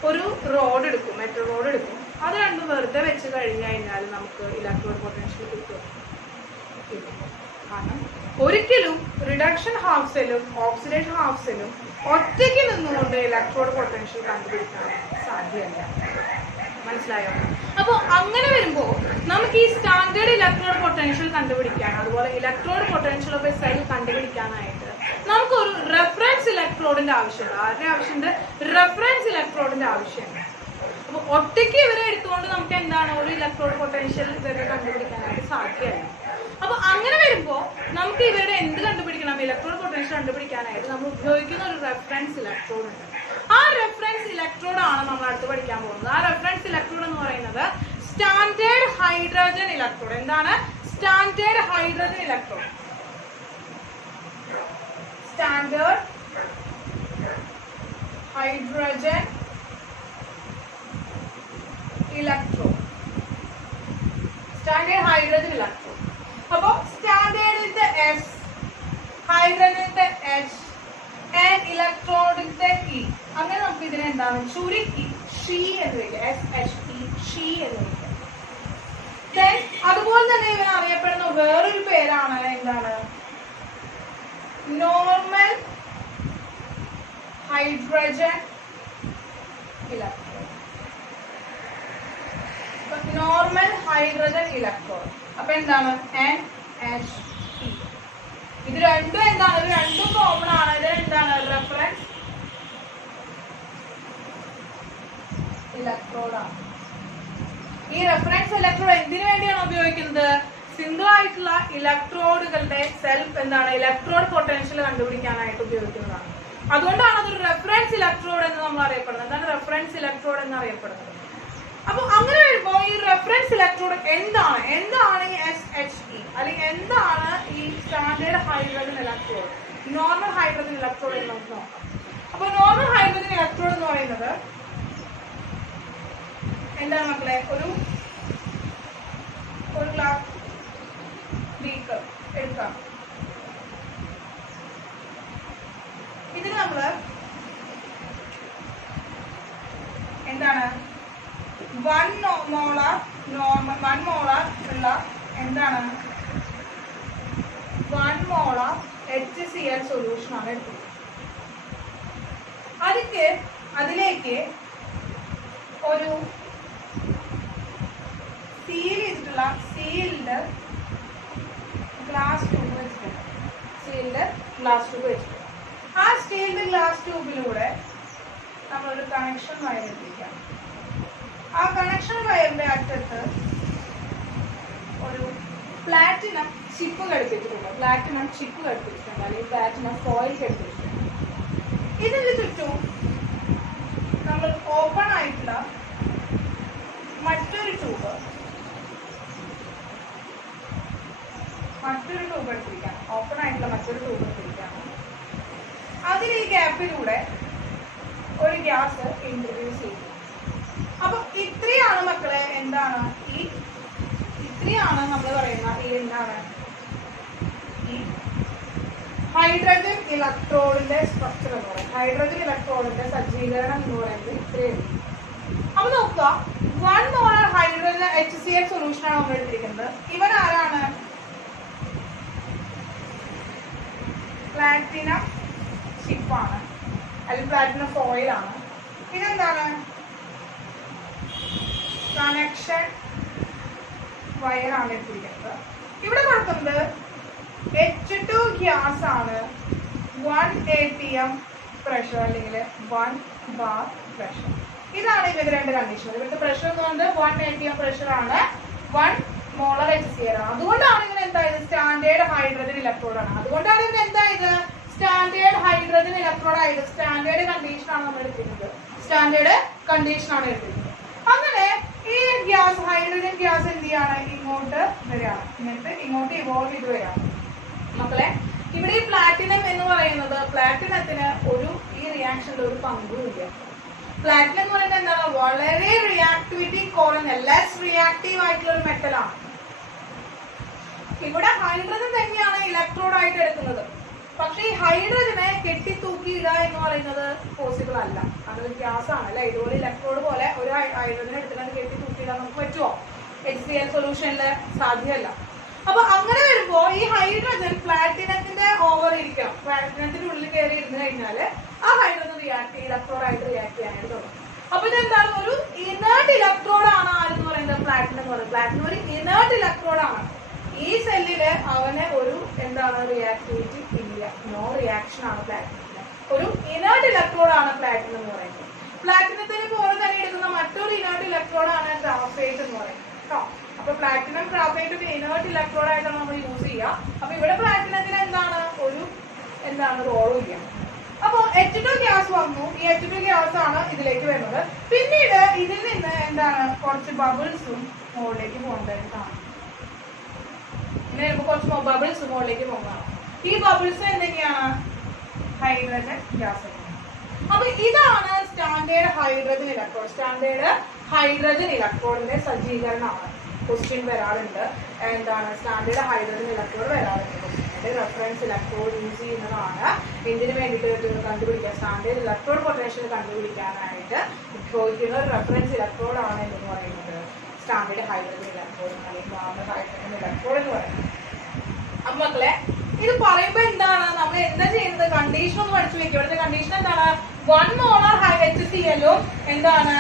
ഒരു റോഡ് എടുക്കും, മെറ്റൽ റോഡ് എടുക്കും. അത് രണ്ടും വെറുതെ വെച്ച് കഴിഞ്ഞ് കഴിഞ്ഞാൽ നമുക്ക് ഇലക്ട്രോഡ് പൊട്ടൻഷ്യൽ കിട്ടും. കാരണം ഒരിക്കലും റിഡക്ഷൻ ഹാഫ് സെല്ലും ഓക്സിഡേഷൻ ഹാഫ് സെല്ലും ഒറ്റയ്ക്ക് നിന്നുകൊണ്ട് ഇലക്ട്രോഡ് പൊട്ടൻഷ്യൽ കണ്ടുപിടിക്കാൻ സാധ്യമല്ല. മനസ്സിലായോ? അപ്പോൾ അങ്ങനെ വരുമ്പോൾ നമുക്ക് ഈ സ്റ്റാൻഡേർഡ് ഇലക്ട്രോഡ് പൊട്ടൻഷ്യൽ കണ്ടുപിടിക്കാൻ, അതുപോലെ electrode potential of a cell കണ്ടുപിടിക്കാനായിട്ട് നമുക്കൊരു റെഫറൻസ് ഇലക്ട്രോഡിന്റെ ആവശ്യമുണ്ട്. ആരുടെ ആവശ്യമുണ്ട്? റെഫറൻസ് ഇലക്ട്രോഡിന്റെ ആവശ്യമുണ്ട്. അപ്പൊ ഒറ്റയ്ക്ക് ഇവരെ എടുത്തുകൊണ്ട് നമുക്ക് എന്താണ് ഒരു ഇലക്ട്രോഡ് പൊട്ടൻഷ്യൽ ഇവരെ കണ്ടുപിടിക്കാനായിട്ട് സാധ്യമല്ല. അപ്പൊ അങ്ങനെ വരുമ്പോൾ നമുക്ക് ഇവരുടെ എന്ത് കണ്ടുപിടിക്കണം, ഇലക്ട്രോഡ് പൊട്ടൻഷ്യൽ കണ്ടുപിടിക്കാനായിട്ട് നമ്മൾ ഉപയോഗിക്കുന്ന ഒരു റെഫറൻസ് ഇലക്ട്രോഡ് ഉണ്ട്. ആ റെഫറൻസ് ഇലക്ട്രോഡ് ആണ് നമ്മൾ അടുത്ത് പഠിക്കാൻ പോകുന്നത്. ആ റെഫറൻസ് ഇലക്ട്രോഡ് എന്ന് പറയുന്നത് സ്റ്റാൻഡേർഡ് ഹൈഡ്രജൻ ഇലക്ട്രോഡ്. എന്താണ് standard hydrogen electrode? Standard hydrogen electrode. Standard hydrogen electrode. അപ്പൊ സ്റ്റാൻഡേർഡിന്റെ എസ്, ഹൈഡ്രജന്റെ എച്ച്, ആൻഡ് ഇലക്ട്രോഡിന്റെ ഇ. അങ്ങനെ നമുക്ക് ഇതിനെ എന്താണ് ചുരുക്കി ഷീ എന്ന് വയ്ക്കുക. SHE, ഷീ എന്ന് വയ്ക്കുക. അതുപോലെ തന്നെ ഇവൻ അറിയപ്പെടുന്ന വേറൊരു പേരാണ് എന്താണ് normal hydrogen electrode. Normal hydrogen electrode. അപ്പൊ എന്താണ് NHE. ഇത് രണ്ടും എന്താണ്, ഇത് രണ്ടും കോമൺ ആണ്. ഇത് എന്താണ് റെഫറൻസ് ഇലക്ട്രോഡാണ്. ഈ റെഫറൻസ് ഇലക്ട്രോഡ് എന്തിനു വേണ്ടിയാണ് ഉപയോഗിക്കുന്നത്? സിംഗിൾ ആയിട്ടുള്ള ഇലക്ട്രോഡുകളുടെ സെൽഫ് എന്താണ് ഇലക്ട്രോഡ് പൊട്ടൻഷ്യൽ കണ്ടുപിടിക്കാനായിട്ട് ഉപയോഗിക്കുന്നതാണ്. അതുകൊണ്ടാണ് അതൊരു റെഫറൻസ് ഇലക്ട്രോഡ് എന്ന് നമ്മൾ അറിയപ്പെടുന്നത്. എന്താണ് റെഫറൻസ് ഇലക്ട്രോഡ് എന്ന് അറിയപ്പെടുന്നത്? അപ്പൊ അങ്ങനെ വരുമ്പോൾ ഈ റെഫറൻസ് ഇലക്ട്രോഡ് എന്താണ്, എന്താണ് ഈ SHE, അല്ലെങ്കിൽ എന്താണ് ഈ standard hydrogen electrode, normal hydrogen electrode എന്ന് നമുക്ക് നോക്കാം. അപ്പൊ നോർമൽ ഹൈഡ്രജൻ ഇലക്ട്രോഡ് എന്ന് പറയുന്നത് എന്താണ് മക്കളെ? ഒരു ഗ്ലാസ് ബീക്കർ എടുക്കാം. ഇതിന് നമ്മള് എന്താണ് 1 മോളാർ ഉള്ള എന്താണ് 1 മോളാർ HCl സൊല്യൂഷൻ ആണ് എടുത്തത്. അതിലേക്ക് ഒരു സീൽ ചെയ്തിട്ടുള്ള സീൽഡ് ഗ്ലാസ് ട്യൂബ് വെച്ചിട്ടുണ്ട്. ആ സ്റ്റീൽഡ് ഗ്ലാസ് ട്യൂബിലൂടെ നമ്മളൊരു കണക്ഷൻ വയർ എത്തിക്കാം. ആ കണക്ഷൻ വയറിന്റെ അറ്റത്ത് ഒരു പ്ലാറ്റിനം ചിപ്പ് ഘടിപ്പിച്ചിട്ടുണ്ട്. അല്ലെങ്കിൽ പ്ലാറ്റിനം ഫോയിൽ ഘടിപ്പിച്ചിട്ടുണ്ട്. ഇതിന് ചുറ്റും നമ്മൾ ഓപ്പൺ ആയിട്ടുള്ള മറ്റൊരു ട്യൂബ് എടുത്തിരിക്കാം. ഓപ്പൺ ആയിട്ടുള്ള മറ്റൊരു ട്യൂബ് എടുത്തിരിക്കാം. അതിന് ഈ ഗ്യാപ്പിലൂടെ ഒരു ഗ്യാസ് ഇൻട്രൊഡ്യൂസ് ചെയ്യും. അപ്പൊ ഇത്രയാണ് മക്കളെ എന്താണ് ഇത്രയാണ് നമ്മൾ പറയുന്ന ഈ എന്താണ് ഈ ഹൈഡ്രജൻ ഇലക്ട്രോഡിന്റെ സ്ട്രക്ചർ എന്ന് പറയുന്നത്. ഹൈഡ്രജൻ ഇലക്ട്രോഡിന്റെ സജ്ജീകരണം എന്ന് പറയുന്നത് ഇത്രയും. അപ്പൊ നോക്കുക, 1 മോളാർ ഹൈഡ്രജൻ HCl സൊല്യൂഷൻ ആണ് നമ്മൾ എടുത്തിരിക്കുന്നത്. ഇവൻ ആരാണ്? പ്ലാറ്റിനം ചിപ്പാണ്, അല്ലെങ്കിൽ പ്ലാറ്റിനം ഫോയിൽ ആണ്. ഇതെന്താണ് കണക്ഷൻ വയറാണ് എടുത്തിരിക്കുന്നത്. ഇവിടെ കൊടുക്കുന്നത് H2 ഗ്യാസ് ആണ്, 1 atm പ്രഷർ അല്ലെങ്കിൽ 1 bar പ്രഷർ. ഇതാണ് ഇവരുടെ രണ്ട് കണ്ടീഷൻ. ഇവിടുത്തെ പ്രഷർ എന്ന് പറയുന്നത് 1 atm പ്രഷർ ആണ്, 1 മോളാർ HCl ആണ്. അതുകൊണ്ടാണ് ഇങ്ങനെ എന്തായത് സ്റ്റാൻഡേർഡ് ഹൈഡ്രജൻ ഇലക്ട്രോഡ് ആണ്. അതുകൊണ്ടാണ് ഇവർ എന്തായത് സ്റ്റാൻഡേർഡ് ഹൈഡ്രജൻ ഇലക്ട്രോഡ് ആയത്. സ്റ്റാൻഡേർഡ് കണ്ടീഷൻ ആണ് നമ്മൾ എടുത്തിരുന്നത്. അങ്ങനെ ഈ ഗ്യാസ് ഹൈഡ്രജൻ ഗ്യാസ് എന്ത് ചെയ്യാണ് ഇങ്ങോട്ട് വരികയാണ്, എന്നിട്ട് ഇങ്ങോട്ട് ഇവോൾവ് ചെയ്ത് വരികയാണ്. മക്കളെ ഇവിടെ ഈ പ്ലാറ്റിനം എന്ന് പറയുന്നത് പ്ലാറ്റിനത്തിന് ഈ റിയാക്ഷനിൽ ഒരു പങ്കുമില്ല. പ്ലാറ്റിനം എന്ന് പറയുന്നത് എന്താണ് വളരെ റിയാക്ടിവിറ്റി കുറഞ്ഞ ലെസ് റിയാക്റ്റീവ് ആയിട്ടുള്ള ഒരു മെറ്റലാണ്. ഇവിടെ ഹൈഡ്രജൻ തന്നെയാണ് ഇലക്ട്രോഡ് ആയിട്ട് എടുക്കുന്നത്. പക്ഷെ ഈ ഹൈഡ്രജനെ കെട്ടിത്തൂക്കിയിടുക എന്ന് പറയുന്നത് പോസിബിൾ അല്ല. അതൊരു ഗ്യാസ് ആണ് അല്ലെ. ഇതുപോലെ ഇലക്ട്രോഡ് പോലെ ഒരു ഹൈഡ്രജൻ എടുത്തിട്ട് കെട്ടിത്തൂക്കിയിടാൻ നമുക്ക് പറ്റുമോ? HCl സൊല്യൂഷനില് സാധ്യമല്ല. അപ്പൊ അങ്ങനെ വരുമ്പോ ഈ ഹൈഡ്രജൻ പ്ലാറ്റിനത്തിന്റെ ഓവർ ഇരിക്കണം. പ്ലാറ്റിനത്തിന്റെ ഉള്ളിൽ കയറി ഇരുന്ന് കഴിഞ്ഞാല് ആ ഹൈഡ്രജൻ ഇലക്ട്രോഡ് ആയിട്ട് റിയാക്ട് ചെയ്യാനായിട്ട് തുടങ്ങും. അപ്പൊ ഇതെന്താണ് ഒരു ഇനേർട്ട് ഇലക്ട്രോഡ് ആണ് ആരെന്ന് പറയുന്നത് പ്ലാറ്റിനം എന്ന് പറയുന്നത്. പ്ലാറ്റിനം ഒരു ഇനേർട്ട് ഇലക്ട്രോഡ് ആണ്. ഈ സെല്ലില് അവന് ഒരു എന്താണ് റിയാക്ടിവിറ്റി ഇല്ല, നോ റിയാക്ഷൻ ആണ് പ്ലാറ്റിനത്തിന്. ഒരു ഇനേർട്ട് ഇലക്ട്രോഡ് ആണ് പ്ലാറ്റിനം എന്ന് പറയുന്നത്. പ്ലാറ്റിനത്തിന് പോലെ തന്നെ എടുക്കുന്ന മറ്റൊരു ഇനേർട്ട് പ്ലാറ്റിനം ഗ്രാഫൈറ്റ് ഒരു ഇനേർട്ട് ഇലക്ട്രോഡ് ആയിട്ടാണ് നമ്മൾ യൂസ് ചെയ്യുക. അപ്പൊ ഇവിടെ പ്ലാറ്റിനത്തിന് എന്താണ് റോളും ഇല്ല. അപ്പൊ H2 ഗ്യാസ് വന്നു. ഈ H2 ഗ്യാസ് ആണ് ഇതിലേക്ക് വരുന്നത്. പിന്നീട് ഇതിൽ നിന്ന് എന്താണ് കുറച്ച് ബബിൾസും മുകളിലേക്ക് പോകേണ്ടത് കാണാം. ഇങ്ങനെ കുറച്ച് ബബിൾസ് മുകളിലേക്ക് പോകാം. ഈ ബബിൾസ് എന്തൊക്കെയാണ്? Hydrogen gas. അപ്പൊ ഇതാണ് standard hydrogen electrode. Standard hydrogen ഇലക്ട്രോഡിന്റെ സജ്ജീകരണമാണ്. ക്വസ്റ്റ്യൻ വരാറുണ്ട്. എന്താണ് സ്റ്റാൻഡേർഡ് ഹൈഡ്രജൻ ഇലക്ട്രോഡ് വരാറുണ്ട്. റെഫറൻസ് ഇലക്ട്രോഡ് യൂസ് ചെയ്യുന്നതാണ് എന്തിനു വേണ്ടിയിട്ട് കണ്ടുപിടിക്കാൻ, സ്റ്റാൻഡേർഡ് ഇലക്ട്രോഡ് പൊട്ടൻഷ്യൽ കണ്ടുപിടിക്കാനായിട്ട് ഉപയോഗിക്കുന്ന ഒരു റെഫറൻസ് ഇലക്ട്രോഡ് ആണ് എന്ന് പറയുന്നത് സ്റ്റാൻഡേർഡ് ഹൈഡ്രജൻ ഇലക്ട്രോഡ് അല്ലെങ്കിൽ നോർമൽ ഹൈഡ്രജൻ ഇലക്ട്രോഡ് എന്ന് പറയുന്നത്. അപ്പൊ മക്കളെ ഇത് പറയുമ്പോ എന്താണ് നമ്മൾ എന്താ ചെയ്യുന്നത്? കണ്ടീഷൻ ഒന്ന് പഠിച്ചു വെക്കുക. ഇവിടുത്തെ കണ്ടീഷൻ എന്താണ്? 1 മോളാർ HCl ഉം എന്താണ്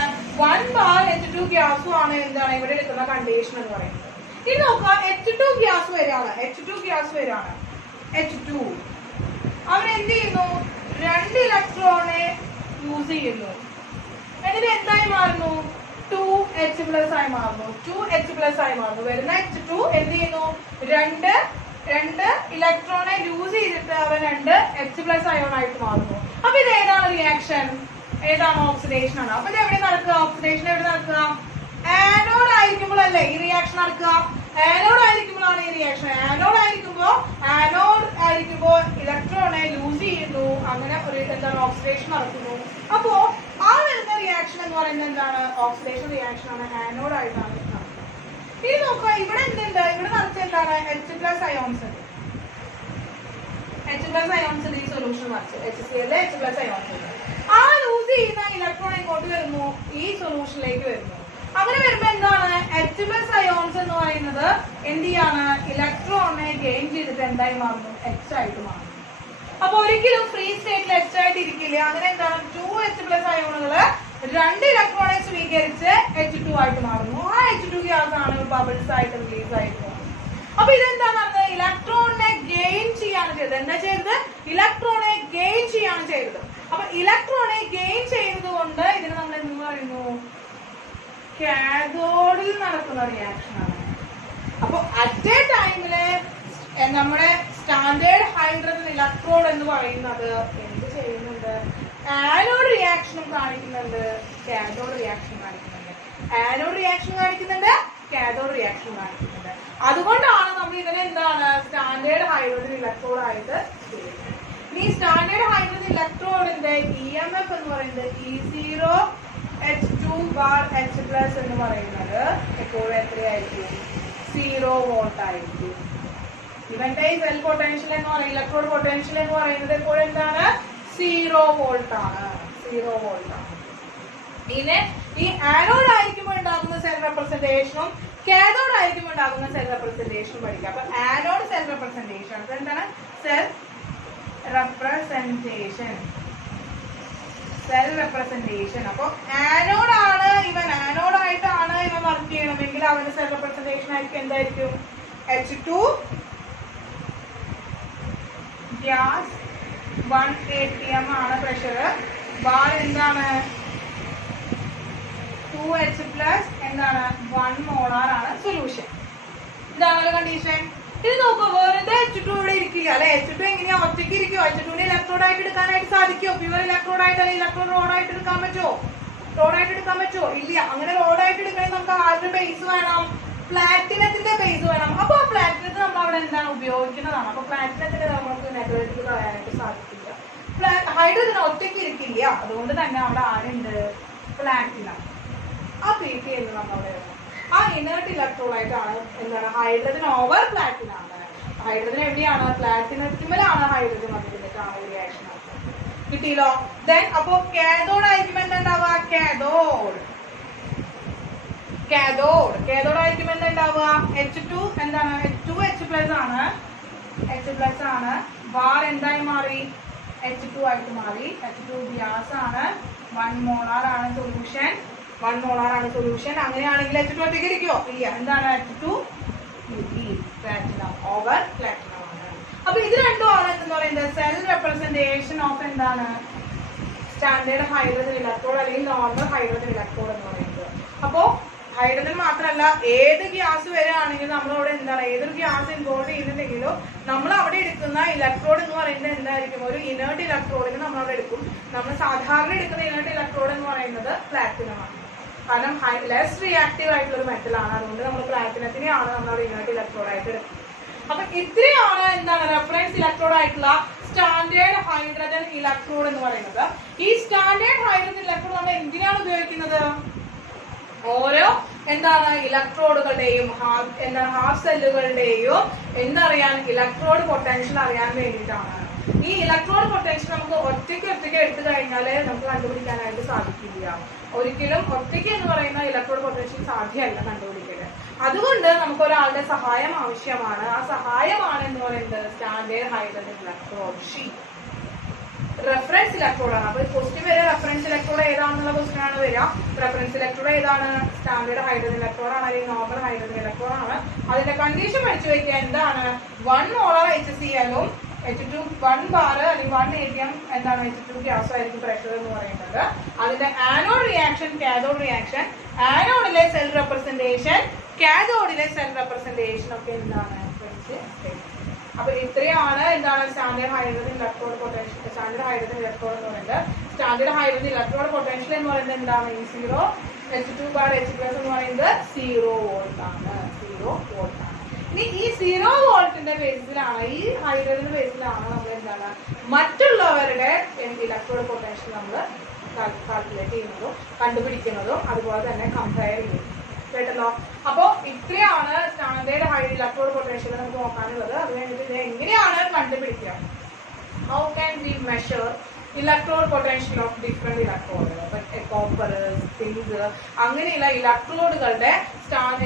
1 bar H2 ഗ്യാസും ആണ് എന്താണ് ഇവിടെ എടുക്കുന്ന കണ്ടീഷൻ എന്ന് പറയുന്നത്. ഇനി നോക്കുക, H2 ഗ്യാസ് വരാണ്. H2 അവൻ എന്ത് ചെയ്യുന്നു? 2 ഇലക്ട്രോണെ യൂസ് ചെയ്യുന്നു. എന്നിട്ട് എന്തായി മാറുന്നു? 2H+ ആയി മാറുന്നു. 2H+ ആയി മാറുന്നു. വരുന്ന H2 എന്ത് ചെയ്യുന്നു? രണ്ട് ഇലക്ട്രോണെ യൂസ് ചെയ്തിട്ട് അവൻ 2H+ അയോൺ ആയിട്ട് മാറുന്നു. അപ്പൊ ഇത് ഏതാണ് റിയാക്ഷൻ? ഏതാണ്? ഓക്സിഡേഷൻ ആണ്. അപ്പൊ ഇത് എവിടെ നടക്കുക? ഓക്സിഡേഷൻ എവിടെ നടക്കുക? ആനോഡ് ആയിരിക്കുമ്പോഴല്ലേ ഈ റിയാക്ഷൻ നടക്കുക? ആനോഡ് ആയിരിക്കുമ്പോഴാണ് ഈ റിയാക്ഷൻ. ആനോഡ് ആയിരിക്കുമ്പോൾ ഇലക്ട്രോണെ ലൂസ് ചെയ്യുന്നു. അങ്ങനെ ഒരു എന്താണ് ഓക്സിഡേഷൻ നടക്കുന്നു. അപ്പോ ആ വരുന്ന റിയാക്ഷൻ എന്ന് പറയുന്നത് എന്താണ്? ഓക്സിഡേഷൻ റിയാക്ഷൻ ആണ്. ആനോഡ് ആയിട്ടാണ് നടക്കുന്നത്. ഇനി നോക്കുക, ഇവിടെ എന്തുണ്ട്? ഇവിടെ നടത്തിയ എന്താണ്? H+ അയോൺസ് ഉണ്ട്. H+ അയോൺസ് ഉണ്ട്. ഈ സൊല്യൂഷൻ നിറച്ച് HCl H+ അയോൺസ് ഉണ്ട്. ആ ലൂസ് ചെയ്യുന്ന ഇലക്ട്രോൺ ഇങ്ങോട്ട് വരുന്നു, ഈ സൊല്യൂഷനിലേക്ക് വരുന്നു. അങ്ങനെ വരുമ്പോ എന്താണ്? H+ അയോൺസ് എന്ന് പറയുന്നത് എന്ത് ചെയ്യാണ്? ഇലക്ട്രോണിനെ ഗെയിൻ ചെയ്തിട്ട് എന്തായി മാറുന്നു? H ആയിട്ട് മാറുന്നു. അപ്പൊ ഒരിക്കലും ഫ്രീ സ്റ്റേറ്റിൽ H ആയിട്ട് ഇരിക്കില്ല. അങ്ങനെ എന്താണ്? 2H+ അയോണുകള് 2 ഇലക്ട്രോണെ സ്വീകരിച്ച് H2 ആയിട്ട് മാറുന്നു. ആ H2 ഗ്യാസ് ആണ് ബബിൾസ് ആയിട്ട് റിലീസ് ആയിട്ട് പോകുന്നത്. അപ്പൊ ഇതെന്താണ്? ഇലക്ട്രോണിനെ ഗെയിൻ ചെയ്യാണ് ചെയ്തത്. എന്താ ചെയ്തത്? ഇലക്ട്രോണെ ഗെയിൻ ചെയ്യാണ് ചെയ്തത്. അപ്പൊ ഇലക്ട്രോണെ ഗെയിൻ ചെയ്തത് കൊണ്ട് ഇതിന് നമ്മൾ എന്ത് പറയുന്നു? കാഥോഡിൽ നടക്കുന്ന റിയാക്ഷൻ ആണ്. അപ്പൊ അറ്റ് എ ടൈമില് നമ്മുടെ സ്റ്റാൻഡേർഡ് ഹൈഡ്രജൻ ഇലക്ട്രോഡ് എന്ന് പറയുന്നത് എന്ത് ചെയ്യുന്നുണ്ട്? ആനോഡ് റിയാക്ഷനും കാണിക്കുന്നുണ്ട്, കാഥോഡ് റിയാക്ഷൻ കാണിക്കുന്നുണ്ട്. ആനോഡ് റിയാക്ഷൻ കാണിക്കുന്നുണ്ട്, കാഥോഡ് റിയാക്ഷൻ കാണിക്കുന്നുണ്ട്. അതുകൊണ്ടാണ് നമ്മൾ ഇതിനെ എന്താണ് സ്റ്റാൻഡേർഡ് ഹൈഡ്രജൻ ഇലക്ട്രോഡ് ആയിട്ട് ചെയ്യുന്നത്. ഈ സ്റ്റാൻഡേർഡ് ഹൈഡ്രജൻ ഇലക്ട്രോഡിന്റെ EMF എന്ന് പറയുന്നത് E0H2 bar H+ എന്ന് പറയുന്നത് എപ്പോഴും എത്രയായിരിക്കും? 0 വോൾട്ട് ആയിരിക്കും. ഇവന്റെ സെൽ പൊട്ടൻഷ്യൽ എന്ന് പറയുന്നത് ഇലക്ട്രോഡ് പൊട്ടൻഷ്യൽ എന്ന് പറയുന്നത് എപ്പോഴും എന്താണ്? 0 വോൾട്ട് ആണ്. 0 വോൾട്ട് ആണ്. പിന്നെ ഈ ആനോഡ് ആയിരിക്കുമ്പോൾ ഉണ്ടാകുന്ന സെൽ റെപ്രസെന്റേഷനും കാഥോഡ് ആയിരിക്കുമ്പോൾ ഉണ്ടാകുന്ന സെൽ റെപ്രസെന്റേഷനും പഠിക്കാം. അപ്പൊ ആനോഡ് സെൽ റെപ്രസെന്റേഷൻ എന്താണ്? Cell representation. അപ്പൊ ആനോഡ് ആയിട്ടാണ് ഇവൻ വർക്ക് ചെയ്യണമെങ്കിൽ അവന്റെ സെൽ റെപ്രസെന്റേഷൻ ആയിരിക്കും എന്തായിരിക്കും? H2 ഗ്യാസ് 1 atm ആണ് പ്രഷർ. ബാർ എന്താണ്? 2H+ എന്താണ്? 1 മോളാർ ആണ് സൊല്യൂഷൻ. ഇതാണ് കണ്ടീഷൻ. ഇത് നോക്കുക, വെറുതെ H2 ഇവിടെ ഇരിക്കില്ല അല്ലെ? H2 എങ്ങനെയാ ഒറ്റയ്ക്ക് ഇരിക്കുമോ? H2 ഇലക്ട്രോഡ് ആയിട്ട് എടുക്കാനായിട്ട് സാധിക്കുമോ? പ്യുവർ ഇലക്ട്രോഡ് ആയിട്ട് അല്ലെങ്കിൽ ഇലക്ട്രോഡ് റോഡായിട്ട് എടുക്കാൻ പറ്റുമോ? ഇല്ല. അങ്ങനെ റോഡായിട്ട് എടുക്കണമെങ്കിൽ നമുക്ക് ആരുടെ ബേസ് വേണം? പ്ലാറ്റിനത്തിന്റെ ബേസ് വേണം. അപ്പൊ ആ പ്ലാറ്റിനത്തിന് നമ്മൾ അവിടെ എന്താണ് ഉപയോഗിക്കുന്നതാണ്. അപ്പൊ പ്ലാറ്റിനത്തിന് നമുക്ക് നെഗറ്റീവ് കളയാനായിട്ട് സാധിക്കില്ല. ഹൈഡ്രജൻ ഒറ്റയ്ക്ക് ഇരിക്കില്ല. അതുകൊണ്ട് തന്നെ അവിടെ ആരുണ്ട്? പ്ലാറ്റിനം. ആ PP എന്ന് നമ്മൾ അവിടെ ആ ഇനേർട്ട് ഇലക്ട്രോഡ് ആയിട്ടാണ് എന്താണ്? ഹൈഡ്രജൻ ഓവർ പ്ലാറ്റിനം ആണ്. ഹൈഡ്രജൻ എവിടെയാണ്? പ്ലാറ്റിനത്തിലാണ് ഹൈഡ്രജൻ വന്നിട്ടാണ് റിയാക്ഷൻ. കിട്ടിയല്ലോ? ദെൻ അപ്പൊ കാഥോഡ് ആയിരിക്കും എന്തുണ്ടാവുക? കാഥോഡ് ആയിരിക്കും എന്തുണ്ടാവുക? H2 എന്താണ്? 2H+ ആണ്. ബാർ എന്തായി മാറി? H2 ആയിട്ട് മാറി. H2 ഗ്യാസ് ആണ്. 1 മോളാർ ആണ് സൊല്യൂഷൻ. അങ്ങനെയാണെങ്കിൽ H2 ഒറ്റയ്ക്ക് ഇരിക്കുമോ? ഇല്ല. എന്താണ്? H2 പ്ലാറ്റിനം ഓവർ പ്ലാറ്റിനം ആണ്. അപ്പൊ ഇത് രണ്ടുമാണ് എന്ന് പറയുന്നത് സെൽ റെപ്രസെന്റേഷൻ ഓഫ് എന്താണ്? സ്റ്റാൻഡേർഡ് ഹൈഡ്രജൻ ഇലക്ട്രോഡ് അല്ലെങ്കിൽ നോർമൽ ഹൈഡ്രജൻ ഇലക്ട്രോഡ് എന്ന് പറയുന്നത്. അപ്പോ ഹൈഡ്രജൻ മാത്രമല്ല ഏത് ഗ്യാസ് വരെയാണെങ്കിലും നമ്മളവിടെ എന്താണ് ഏതൊരു ഗ്യാസ് ഇൻവോൾവ് ചെയ്യുന്നുണ്ടെങ്കിലും നമ്മൾ അവിടെ എടുക്കുന്ന ഇലക്ട്രോഡ് എന്ന് പറയുന്നത് എന്തായിരിക്കും, ഒരു ഇനേർട്ട് ഇലക്ട്രോഡിന് നമ്മളവിടെ എടുക്കും. നമ്മൾ സാധാരണ എടുക്കുന്ന ഇനേർട്ട് ഇലക്ട്രോഡ് എന്ന് പറയുന്നത് പ്ലാറ്റിനം ആണ്. കാരണം ലെസ് റിയാക്റ്റീവ് ആയിട്ടുള്ള ഒരു മെറ്റലാണ്. അതുകൊണ്ട് നമ്മൾ പ്ലാറ്റിനത്തിനെയാണ് നമ്മൾ ഇനേർട്ട് ഇലക്ട്രോഡ് ആയിട്ട് എടുക്കുന്നത്. അപ്പൊ ഇത്രയാണ് എന്താണ് റെഫറൻസ് ഇലക്ട്രോഡ് ആയിട്ടുള്ള സ്റ്റാൻഡേർഡ് ഹൈഡ്രജൻ ഇലക്ട്രോഡ് എന്ന് പറയുന്നത്. ഈ സ്റ്റാൻഡേർഡ് ഹൈഡ്രജൻ ഇലക്ട്രോഡ് നമ്മൾ എന്തിനാണ് ഉപയോഗിക്കുന്നത്? ഓരോ എന്താണ് ഇലക്ട്രോഡുകളുടെയും ഹാഫ് സെല്ലുകളുടെയും എന്തറിയാൻ ഇലക്ട്രോഡ് പൊട്ടൻഷ്യൽ അറിയാൻ വേണ്ടിയിട്ടാണ്. ഈ ഇലക്ട്രോഡ് പൊട്ടൻഷ്യൽ നമുക്ക് ഒറ്റയ്ക്ക് എടുത്തു കഴിഞ്ഞാൽ നമുക്ക് കണ്ടുപിടിക്കാനായിട്ട് സാധിക്കില്ല. ഒരിക്കലും ഒറ്റയ്ക്ക് എന്ന് പറയുന്ന ഇലക്ട്രോഡ് പൊട്ടൻഷ്യൽ സാധ്യമല്ല കണ്ടുപിടിക്കല്. അതുകൊണ്ട് നമുക്ക് ഒരാളുടെ സഹായം ആവശ്യമാണ്. ആ സഹായമാണ് എന്ന് പറയുന്നത് standard hydrogen electrode sheet. Reference electrode ആണ്. അപ്പൊ ക്വസ്റ്റ്യൻ വരെ റെഫറൻസ് ഇലക്ട്രോഡ് ഏതാണെന്നുള്ള ക്വസ്റ്റ്യൻ ആണ് വരിക. റെഫറൻസ് ഇലക്ട്രോഡ് ഏതാണ്? സ്റ്റാൻഡേർഡ് ഹൈഡ്രജൻ ഇലക്ട്രോഡ് ആണ് അല്ലെങ്കിൽ നോർമൽ ഹൈഡ്രജൻ ഇലക്ട്രോഡ് ആണ്. അതിന്റെ കണ്ടീഷൻ പഠിച്ചു വയ്ക്കുക. എന്താണ് 1 മോളാർ HCl-ഉം H2 1 ബാർ അല്ലെങ്കിൽ 1 atm എന്താണ് H2 ഗ്യാസ് ആയിരിക്കും പ്രഷർ എന്ന് പറയുന്നത്. അതിന്റെ ആനോഡ് റിയാക്ഷൻ, കാഥോഡ് റിയാക്ഷൻ, ആനോഡിലെ സെൽ റെപ്രസെന്റേഷൻ, കാഥോഡിലെ സെൽ റെപ്രസെന്റേഷൻ ഒക്കെ എന്താണ് പഠിച്ച്. അപ്പൊ ഇത്രയാണ് എന്താണ് standard hydrogen electrode potential. Standard hydrogen electrode എന്ന് പറയുന്നത് സ്റ്റാൻഡേർഡ് ഹൈഡ്രജൻ ഇലക്ട്രോഡ് പൊട്ടൻഷ്യൽ എന്ന് പറയുന്നത് എന്താണ്? E0 H2 ബാർ H+ എന്ന് പറയുന്നത് 0 വോൾട്ട് ആണ്. 0 വോൾട്ട് ആണ്. ഇനി ഈ 0 വോൾട്ടിന്റെ ബേസിലാണ്, ഈ ഹൈഡ്രജൻ ബേസിലാണ് നമ്മൾ എന്താണ് മറ്റുള്ളവരുടെ ഇലക്ട്രോഡ് പൊട്ടൻഷ്യൽ നമ്മൾ കാൽക്കുലേറ്റ് ചെയ്യുന്നതും കണ്ടുപിടിക്കുന്നതും അതുപോലെ തന്നെ കമ്പയർ ചെയ്യുന്നതും. കേട്ടല്ലോ? അപ്പൊ ഇത്രയാണ് സ്റ്റാൻഡേർഡ് ഹൈ ഇലക്ട്രോഡ് പൊട്ടൻഷ്യൽ നമുക്ക് നോക്കാനുള്ളത്. അത് കഴിഞ്ഞിട്ട് ഇത് എങ്ങനെയാണ് കണ്ടുപിടിക്കുക? How can we measure electrode potential of different ഇലക്ട്രോഡുകൾ, കോപ്പർ, സിങ്ക്, അങ്ങനെയുള്ള ഇലക്ട്രോഡുകളുടെ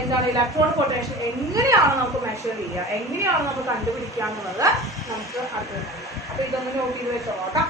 എന്താണ് ഇലക്ട്രോഡ് പൊട്ടൻഷ്യൽ എങ്ങനെയാണ് നമുക്ക് മെഷർ ചെയ്യുക, എങ്ങനെയാണ് നമുക്ക് കണ്ടുപിടിക്കുക എന്നുള്ളത് നമുക്ക് അറിയുന്നത്. അപ്പൊ ഇതൊന്ന് നോട്ട് ചെയ്ത് വെച്ചോളാം.